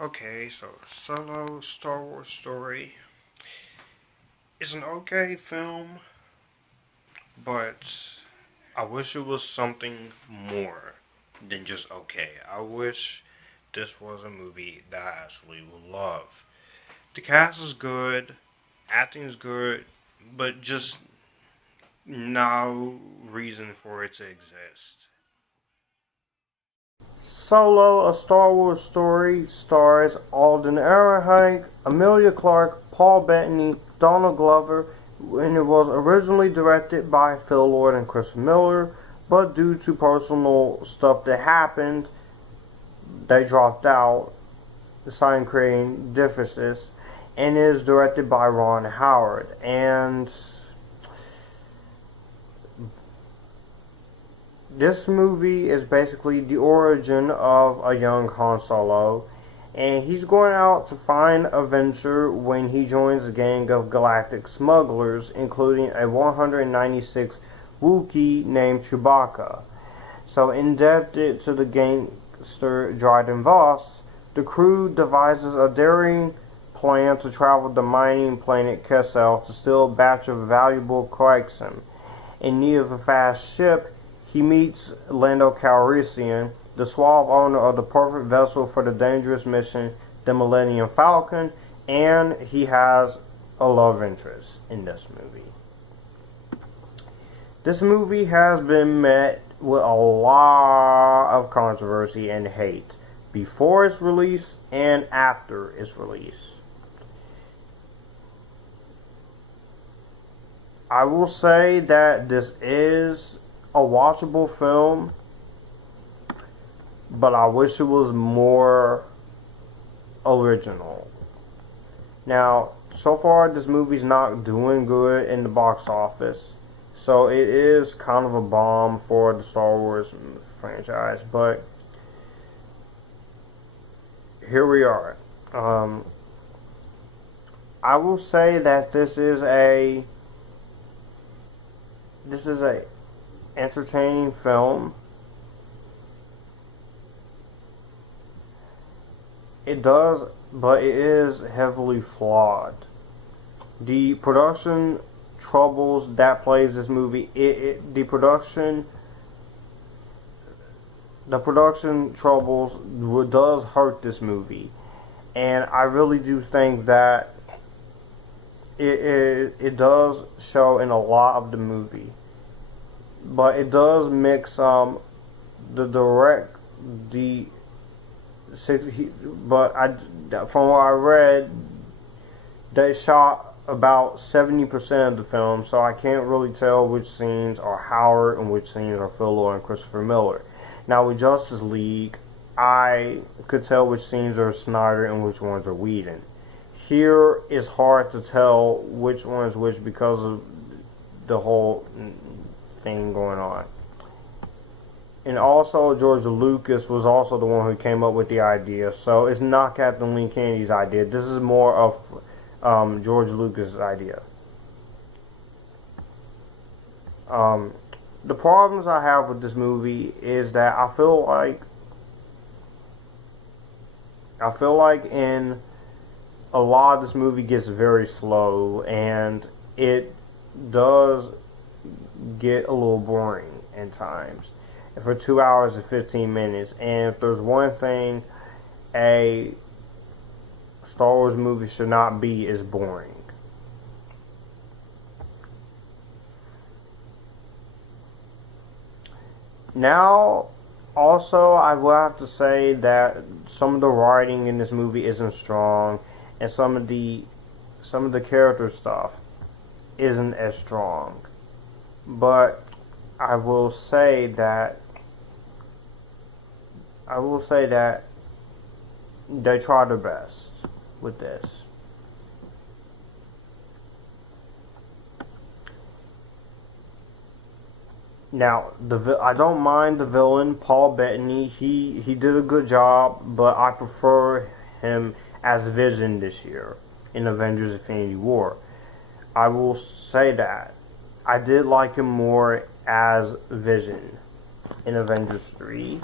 Okay, so Solo Star Wars Story is an okay film, but I wish it was something more than just okay. I wish this was a movie that I actually would love. The cast is good, acting is good, but just no reason for it to exist. Solo, A Star Wars Story stars Alden Ehrenreich, Emilia Clarke, Paul Bettany, Donald Glover, and it was originally directed by Phil Lord and Chris Miller, but due to personal stuff that happened, they dropped out, deciding creating devices, and is directed by Ron Howard. And this movie is basically the origin of a young Han Solo, and he's going out to find adventure when he joins a gang of galactic smugglers, including a 196 Wookie named Chewbacca. So, indebted to the gangster Dryden Vos, the crew devises a daring plan to travel the mining planet Kessel to steal a batch of valuable coaxium. In need of a fast ship, he meets Lando Calrissian, the suave owner of the perfect vessel for the dangerous mission, the Millennium Falcon, and he has a love interest in this movie. This movie has been met with a lot of controversy and hate before its release and after its release. I will say that this is a watchable film, but I wish it was more original. Now, so far this movie's not doing good in the box office, so it is kind of a bomb for the Star Wars franchise, but here we are. I will say that this is a entertaining film. But it is heavily flawed. The production troubles that plays this movie, the production troubles does hurt this movie, and I really do think that it does show in a lot of the movie. But it does mix the direct the but from what I read, they shot about 70% of the film, so I can't really tell which scenes are Howard and which scenes are Phil Lord and Christopher Miller. Now with Justice League, I could tell which scenes are Snyder and which ones are Whedon. Here it's hard to tell which one is which because of the whole thing going on. And also, George Lucas was also the one who came up with the idea, so it's not Kathleen Kennedy's idea. This is more of George Lucas' idea. The problems I have with this movie is that I feel like in a lot of this movie gets very slow, and it does get a little boring in times for 2 hours and 15 minutes. And if there's one thing a Star Wars movie should not be, is boring. Now, also, I will have to say that some of the writing in this movie isn't strong, and some of the character stuff isn't as strong. But I will say that they try their best with this. Now, I don't mind the villain, Paul Bettany. He did a good job, but I prefer him as Vision this year in Avengers: Infinity War. I will say that I did like him more as Vision in Avengers 3.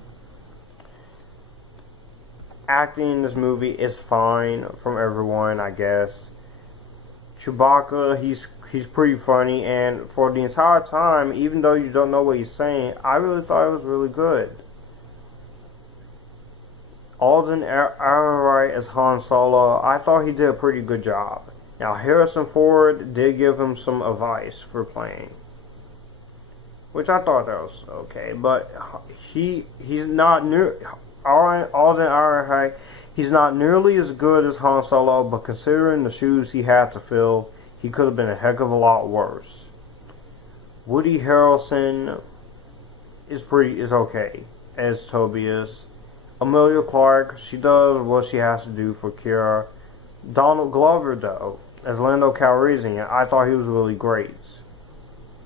acting in this movie is fine from everyone, I guess. Chewbacca, he's pretty funny, and for the entire time, even though you don't know what he's saying, I really thought it was really good. Alden Ehrenreich as Han Solo, I thought he did a pretty good job. Now Harrison Ford did give him some advice for playing, which I thought that was okay, but he's not near Alden Ehrenreich. He's not nearly as good as Han Solo, but considering the shoes he had to fill, he could have been a heck of a lot worse. Woody Harrelson is okay as Tobias. Emilia Clarke, she does what she has to do for Kira. Donald Glover, though, as Lando Calrissian, I thought he was really great.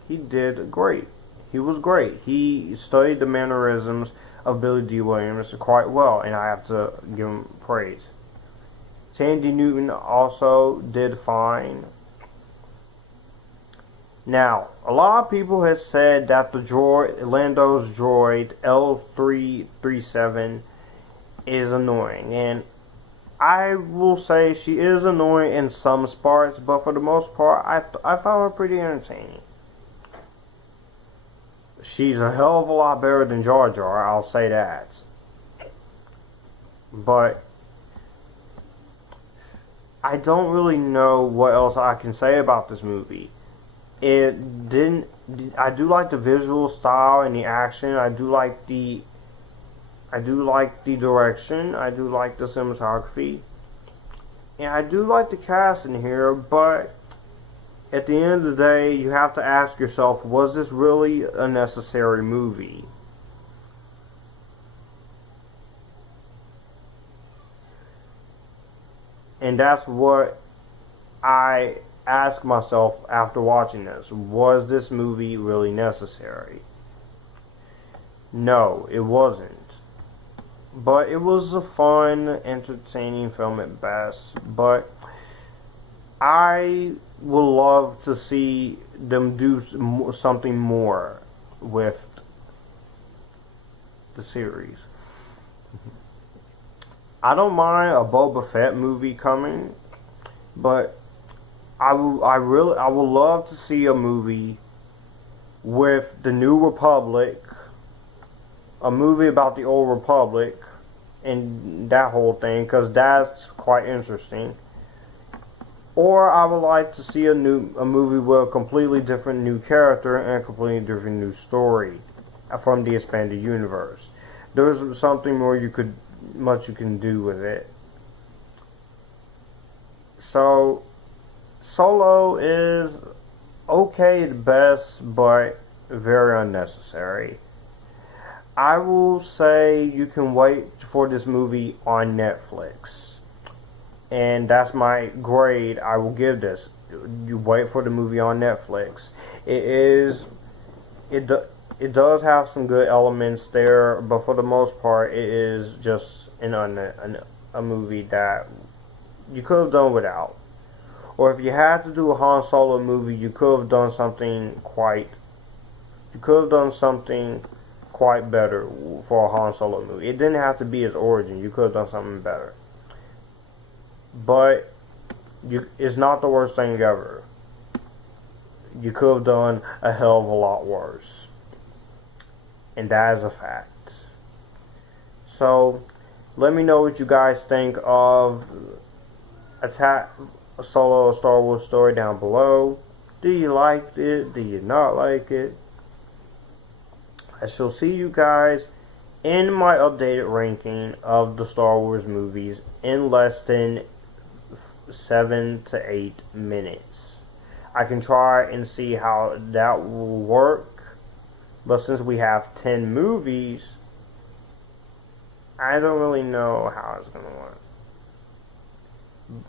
He did great. He was great. He studied the mannerisms of Billy D. Williams quite well, and I have to give him praise. Sandy Newton also did fine. Now, a lot of people have said that the droid, Lando's droid L337, is annoying, and I will say she is annoying in some parts, but for the most part, I found her pretty entertaining. She's a hell of a lot better than Jar Jar, I'll say that. But I don't really know what else I can say about this movie. I do like the visual style and the action. I do like the direction. I do like the cinematography. And I do like the cast in here, but at the end of the day, you have to ask yourself, was this really a necessary movie? And that's what I ask myself after watching this. Was this movie really necessary? No, it wasn't. But it was a fun, entertaining film at best. But I would love to see them do something more with the series. I don't mind a Boba Fett movie coming, but I would love to see a movie with the New Republic, a movie about the Old Republic, and that whole thing, because that's quite interesting. Or I would like to see a movie with a completely different new character and a completely different new story from the expanded universe. There's something more much you can do with it. So Solo is okay at best, but very unnecessary. I will say you can wait for this movie on Netflix, and that's my grade I will give this. You wait for the movie on Netflix. It does have some good elements there, but for the most part, it is just a movie that you could have done without. Or if you had to do a Han Solo movie, you could have done something quite better for a Han Solo movie. It didn't have to be his origin. You could have done something better. But it's not the worst thing ever. You could have done a hell of a lot worse. And that is a fact. So, let me know what you guys think of Attack Solo Star Wars Story down below. Do you like it? Do you not like it? I shall see you guys in my updated ranking of the Star Wars movies in less than 7 to 8 minutes. I can try and see how that will work, but since we have 10 movies, I don't really know how it's going to work.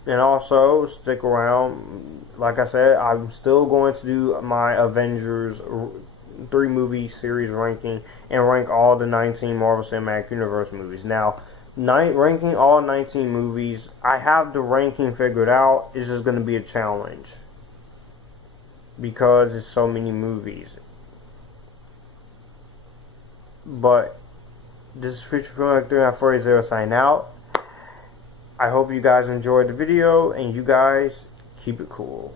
And also, stick around. Like I said, I'm still going to do my Avengers 3 movie series ranking and rank all the 19 Marvel Cinematic Universe movies. Now, ranking all 19 movies, I have the ranking figured out. It's just going to be a challenge because it's so many movies. But this is Future Film 3940 sign out. I hope you guys enjoyed the video, and you guys keep it cool.